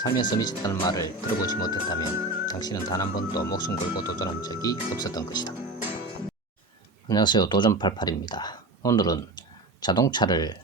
살면서 미쳤다는 말을 들어보지 못했다면 당신은 단 한 번도 목숨 걸고 도전한 적이 없었던 것이다. 안녕하세요. 도전88입니다. 오늘은 자동차를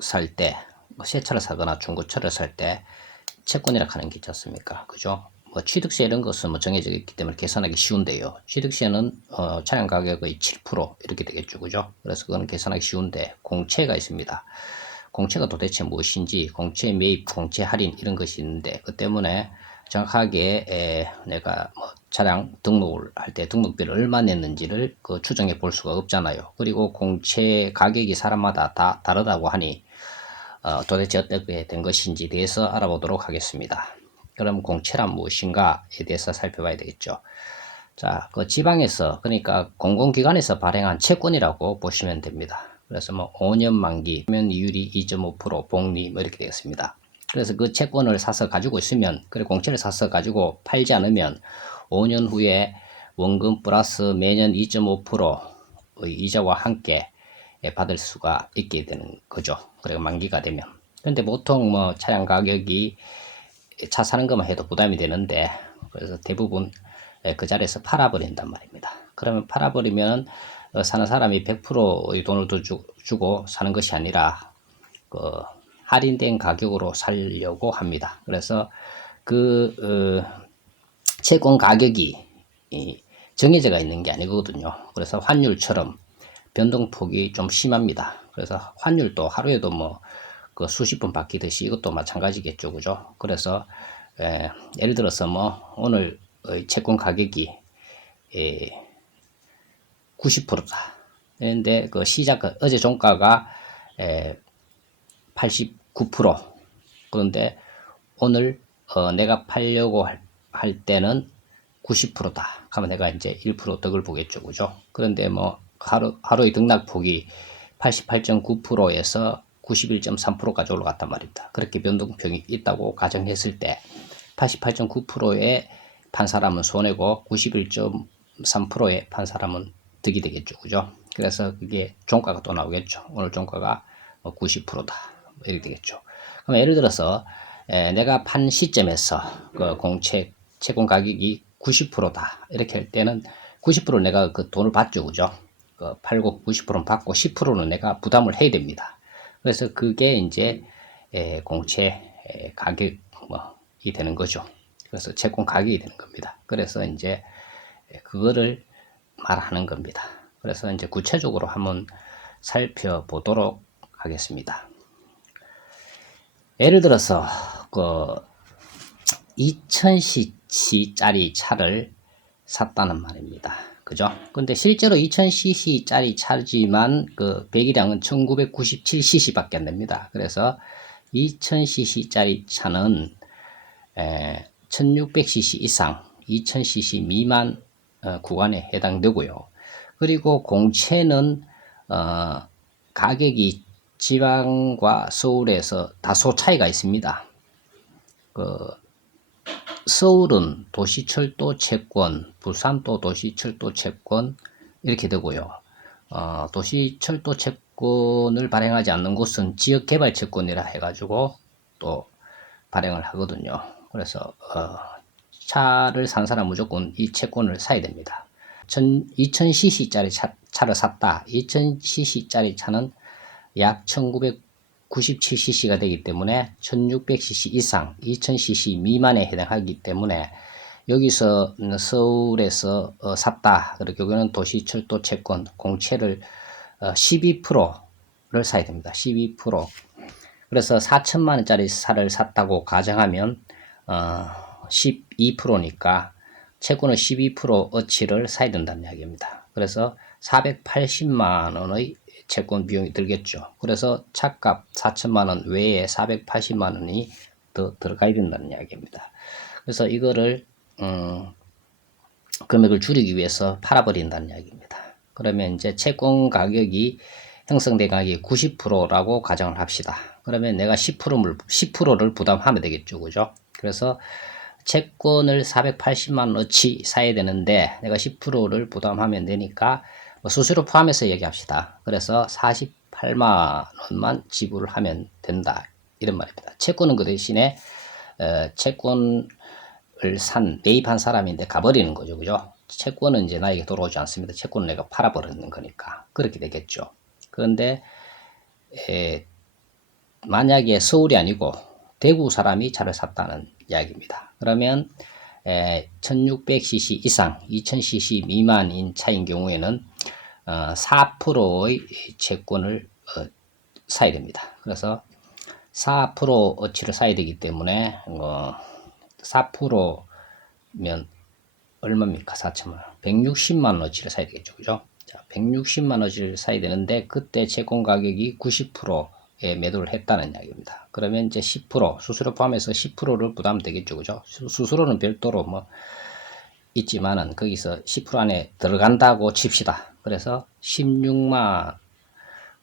살 때, 새 차를 사거나 중고차를 살 때 채권이라 하는 게 있지 않습니까? 그죠? 취득세 이런 것은 정해져 있기 때문에 계산하기 쉬운데요. 취득세는 차량 가격의 7% 이렇게 되겠죠. 그죠? 그래서 그건 계산하기 쉬운데 공채가 있습니다. 공채가 도대체 무엇인지, 공채 매입, 공채 할인 이런 것이 있는데 그 때문에 정확하게 내가 차량 등록을 할 때 등록비를 얼마 냈는지를 추정해 볼 수가 없잖아요. 그리고 공채 가격이 사람마다 다 다르다고 하니 도대체 어떻게 된 것인지에 대해서 알아보도록 하겠습니다. 그럼 공채란 무엇인가에 대해서 살펴봐야 되겠죠. 자, 지방에서, 그러니까 공공기관에서 발행한 채권이라고 보시면 됩니다. 그래서 5년 만기, 이율이 2.5%, 복리 이렇게 되겠습니다. 그래서 그 채권을 사서 가지고 있으면, 그리고 공채를 사서 가지고 팔지 않으면 5년 후에 원금 플러스 매년 2.5%의 이자와 함께 받을 수가 있게 되는 거죠. 그리고 만기가 되면. 근데 보통 차량 가격이 차 사는 것만 해도 부담이 되는데, 그래서 대부분 그 자리에서 팔아버린단 말입니다. 그러면 팔아버리면 사는 사람이 100%의 돈을 더 주고 사는 것이 아니라 할인된 가격으로 살려고 합니다. 그래서 채권 가격이 정해져가 있는 게 아니거든요. 그래서 환율처럼 변동폭이 좀 심합니다. 그래서 환율도 하루에도 수십 분 바뀌듯이 이것도 마찬가지겠죠. 그죠? 그래서 예를 들어서 오늘 채권 가격이 90%다. 그런데 시작 어제 종가가 89%. 그런데 오늘 내가 팔려고 할 때는 90%다. 그러면 내가 이제 1% 덕을 보겠죠. 그죠? 그런데 하루의 등락폭이 88.9%에서 91.3%까지 올라갔단 말입니다. 그렇게 변동폭이 있다고 가정했을 때 88.9%에 판 사람은 손해고 91.3%에 판 사람은 득이 되겠죠. 그죠? 그래서 그게 종가가 또 나오겠죠. 오늘 종가가 90%다. 이렇게 되겠죠. 그럼 예를 들어서 내가 판 시점에서 채권 가격이 90%다. 이렇게 할 때는 90% 내가 그 돈을 받죠. 그죠? 팔고 90%는 받고 10%는 내가 부담을 해야 됩니다. 그래서 그게 이제 공채 가격이 되는 거죠. 그래서 채권 가격이 되는 겁니다. 그래서 이제 그거를 말하는 겁니다. 그래서 이제 구체적으로 한번 살펴보도록 하겠습니다. 예를 들어서 2000cc짜리 차를 샀다는 말입니다. 그죠? 근데 실제로 2000cc짜리 차지만 배기량은 1997cc 밖에 안 됩니다. 그래서 2000cc짜리 차는 1600cc 이상, 2000cc 미만 구간에 해당되고요. 그리고 공채는 가격이 지방과 서울에서 다소 차이가 있습니다. 서울은 도시철도 채권, 부산도 도시철도 채권 이렇게 되고요. 도시철도 채권을 발행하지 않는 곳은 지역개발 채권이라 해가지고 또 발행을 하거든요. 그래서 차를 산 사람 무조건 이 채권을 사야 됩니다. 2000cc짜리 차를 샀다. 2000cc짜리 차는 약 1997cc가 되기 때문에 1600cc 이상, 2000cc 미만에 해당하기 때문에 여기서 서울에서 샀다. 그리고 여기는 도시철도 채권 공채를 12%를 사야 됩니다. 12%. 그래서 4천만 원짜리 차를 샀다고 가정하면 12%니까 채권은 12% 어치를 사야 된다는 이야기입니다. 그래서 480만 원의 채권 비용이 들겠죠. 그래서 차값 4천만 원 외에 480만 원이 더 들어가야 된다는 이야기입니다. 그래서 이거를 금액을 줄이기 위해서 팔아버린다는 이야기입니다. 그러면 이제 채권 가격이 형성된 가격이 90%라고 가정을 합시다. 그러면 내가 10%를 부담하면 되겠죠. 그죠? 그래서 채권을 480만 원어치 사야 되는데 내가 10%를 부담하면 되니까 수수료 포함해서 얘기합시다. 그래서 48만 원만 지불하면 된다. 이런 말입니다. 채권은 그 대신에 채권을 매입한 사람인데 가버리는 거죠. 그죠? 채권은 이제 나에게 돌아오지 않습니다. 채권을 내가 팔아버리는 거니까. 그렇게 되겠죠. 그런데, 만약에 서울이 아니고 대구 사람이 차를 샀다는 이야기입니다. 그러면 1600cc 이상, 2000cc 미만인 차인 경우에는 4%의 채권을 사야 됩니다. 그래서 4%어치를 사야 되기 때문에 4%면 얼마입니까? 4천만 원. 160만 원어치를 사야 되겠죠. 그죠? 자, 160만 원어치를 사야 되는데 그때 채권 가격이 90%에 매도를 했다는 이야기입니다. 그러면 이제 10% 수수료 포함해서 10%를 부담되겠죠. 그죠? 수수료는 별도로 뭐 있지만은 거기서 10% 안에 들어간다고 칩시다. 그래서 16만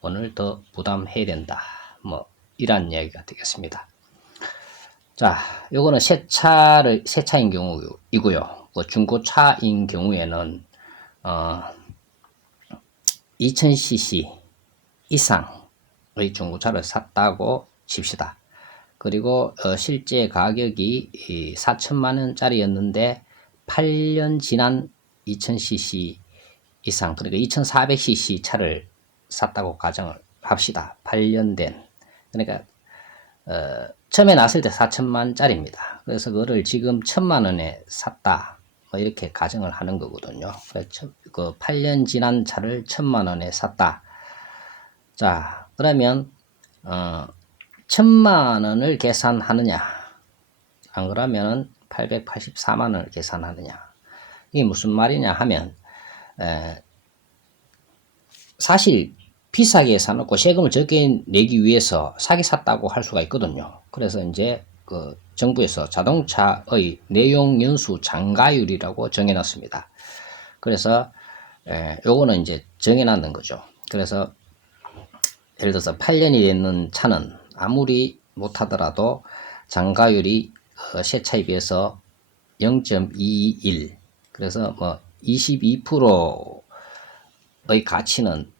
원을 더 부담해야 된다. 뭐 이런 이야기가 되겠습니다. 자, 요거는 새 차인 경우이고요. 중고차인 경우에는 2000cc 이상의 중고차를 샀다고 칩시다. 그리고 실제 가격이 4천만 원짜리였는데 8년 지난 2000cc 이상, 그러니까 2400cc 차를 샀다고 가정을 합시다. 8년 된. 그러니까 처음에 났을 때 4천만 짜리입니다. 그래서 그거를 지금 1천만 원에 샀다. 뭐 이렇게 가정을 하는 거거든요. 그 8년 지난 차를 1천만 원에 샀다. 자, 그러면 1천만 원을 계산하느냐? 안 그러면은 884만 원을 계산하느냐? 이게 무슨 말이냐 하면 사실 비싸게 사놓고 세금을 적게 내기 위해서 사기 샀다고 할 수가 있거든요. 그래서 이제 그 정부에서 자동차의 내용 연수 장가율이라고 정해놨습니다. 그래서 요거는 이제 정해놨는 거죠. 그래서 예를 들어서 8년이 되는 차는 아무리 못하더라도 장가율이 새 차에 비해서 0.21 그래서 뭐 22%의 가치는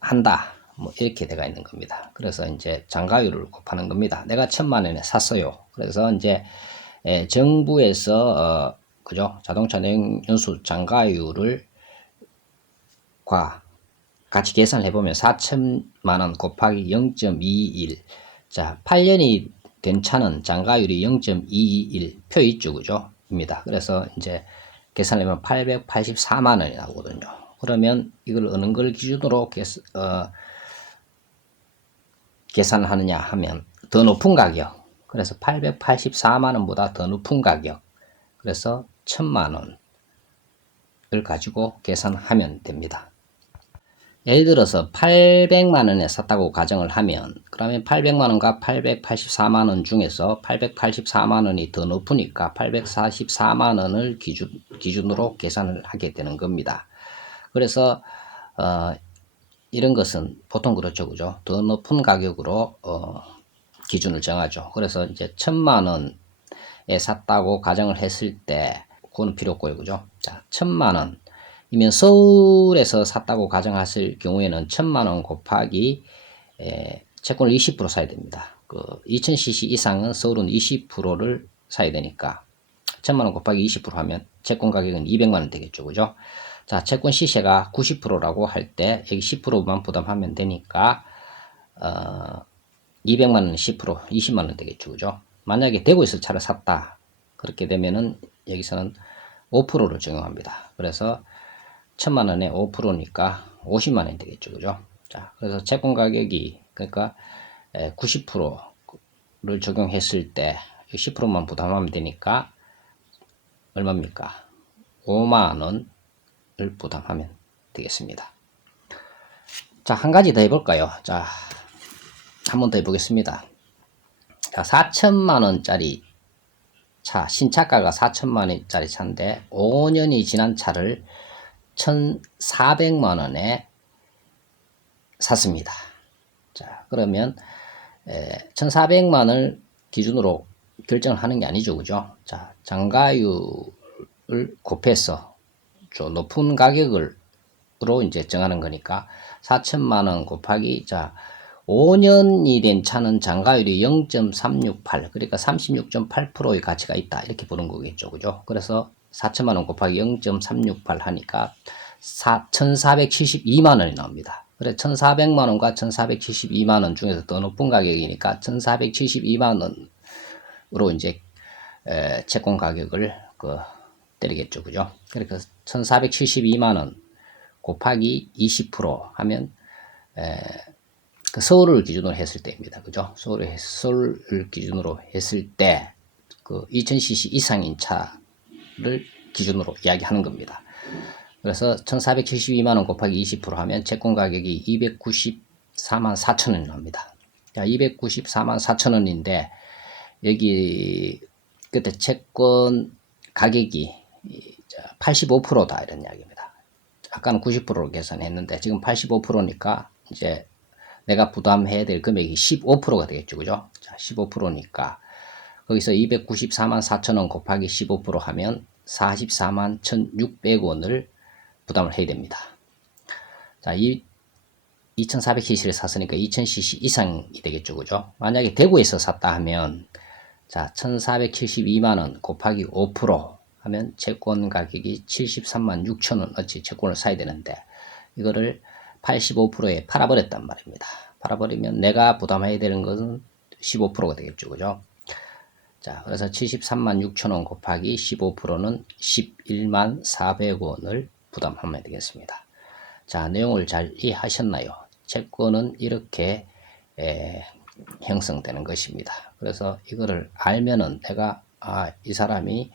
한다. 뭐 이렇게 돼가 있는 겁니다. 그래서 이제 장가율을 곱하는 겁니다. 내가 1천만 원에 샀어요. 그래서 이제 정부에서 그죠? 자동차 내용 연수 장가율을 같이 계산을 해보면 4천만 원 곱하기 0.21. 자, 8년이 된 차는 장가율이 0.221 표 있죠, 그죠? 입니다. 그래서 이제 계산을 하면 884만 원이 나오거든요. 그러면 이걸 어느 걸 기준으로 계산하느냐 하면 더 높은 가격. 그래서 884만 원보다 더 높은 가격. 그래서 1천만 원을 가지고 계산하면 됩니다. 예를 들어서 800만 원에 샀다고 가정을 하면 그러면 800만 원과 884만 원 중에서 884만 원이 더 높으니까 844만 원을 기준으로 계산을 하게 되는 겁니다. 그래서 이런 것은 보통 그렇죠, 그죠? 더 높은 가격으로 기준을 정하죠. 그래서 이제 1천만 원에 샀다고 가정을 했을 때 그건 필요 없고요, 그죠? 자, 1천만 원. 이면 서울에서 샀다고 가정했을 경우에는 1천만 원 곱하기 채권을 20% 사야 됩니다. 그 2000cc 이상은 서울은 20%를 사야 되니까 1천만 원 곱하기 20% 하면 채권 가격은 200만 원 되겠죠, 그죠? 자, 채권 시세가 90%라고 할 때 여기 10%만 부담하면 되니까 200만 원 10% 20만 원 되겠죠, 그죠? 만약에 대구에서 차를 샀다 그렇게 되면은 여기서는 5%를 적용합니다. 그래서 1천만 원에 5%니까 50만 원이 되겠죠, 그죠? 자, 그래서 채권 가격이 그러니까 90%를 적용했을 때 10%만 부담하면 되니까 얼마입니까? 5만 원을 부담하면 되겠습니다. 자, 한 가지 더 해볼까요? 자, 한 번 더 해보겠습니다. 자, 4천만 원짜리 차, 신차가가 4천만 원짜리 차인데 5년이 지난 차를 1,400만 원에 샀습니다. 자, 그러면 1,400만 원을 기준으로 결정을 하는 게 아니죠, 그죠? 자, 장가율을 곱해서 좀 높은 가격으로 이제 정하는 거니까 4천만 원 곱하기 자 5년이 된 차는 장가율이 0.368, 그러니까 36.8%의 가치가 있다. 이렇게 보는 거겠죠. 그죠? 그래서 4천만 원 곱하기 0.368 하니까 1,472만 원이 나옵니다. 그래 1,400만 원과 1,472만 원 중에서 더 높은 가격이니까 1,472만 원으로 이제 채권 가격을 때리겠죠. 그죠? 그러니까 1,472만 원 곱하기 20% 하면 그 서울을 기준으로 했을 때입니다. 그죠? 서울을 기준으로 했을 때, 그 2000cc 이상인 차를 기준으로 이야기하는 겁니다. 그래서 1472만원 곱하기 20% 하면 채권 가격이 294만 4천원이 나옵니다. 자, 294만 4천원인데, 여기, 그때 채권 가격이 85%다, 이런 이야기입니다. 아까는 90%로 계산했는데, 지금 85%니까, 이제, 내가 부담해야 될 금액이 15%가 되겠죠. 그죠? 자, 15%니까 거기서 294만 4천원 곱하기 15% 하면 44만 1,600원을 부담을 해야 됩니다. 자, 2400cc를 샀으니까 2000cc 이상이 되겠죠. 그죠? 만약에 대구에서 샀다 하면 자, 1472만원 곱하기 5% 하면 채권 가격이 73만 6천원 어치 채권을 사야 되는데 이거를 85%에 팔아버렸단 말입니다. 팔아버리면 내가 부담해야 되는 것은 15%가 되겠죠. 그죠? 자, 그래서 73만 6천원 곱하기 15%는 11만 400원을 부담하면 되겠습니다. 자, 내용을 잘 이해하셨나요? 채권은 이렇게 형성되는 것입니다. 그래서 이거를 알면은 내가 이 사람이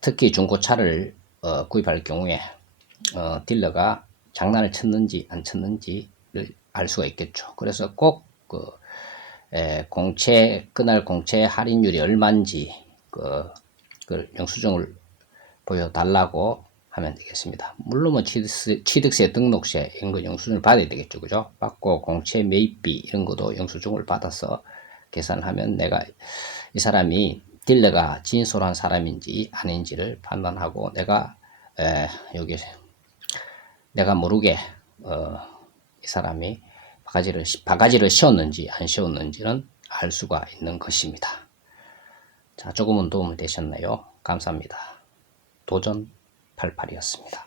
특히 중고차를 구입할 경우에 딜러가 장난을 쳤는지 안 쳤는지를 알 수가 있겠죠. 그래서 꼭 그날 공채 할인율이 얼마인지 그 영수증을 보여달라고 하면 되겠습니다. 물론 뭐 취득세, 등록세 이런 거 영수증을 받아야 되겠죠. 그죠? 받고 공채 매입비 이런 것도 영수증을 받아서 계산하면 내가 이 사람이 딜러가 진솔한 사람인지 아닌지를 판단하고 여기 내가 모르게 이 사람이 바가지를 씌웠는지 안 씌웠는지는 알 수가 있는 것입니다. 자, 조금은 도움이 되셨나요? 감사합니다. 도전 88이었습니다.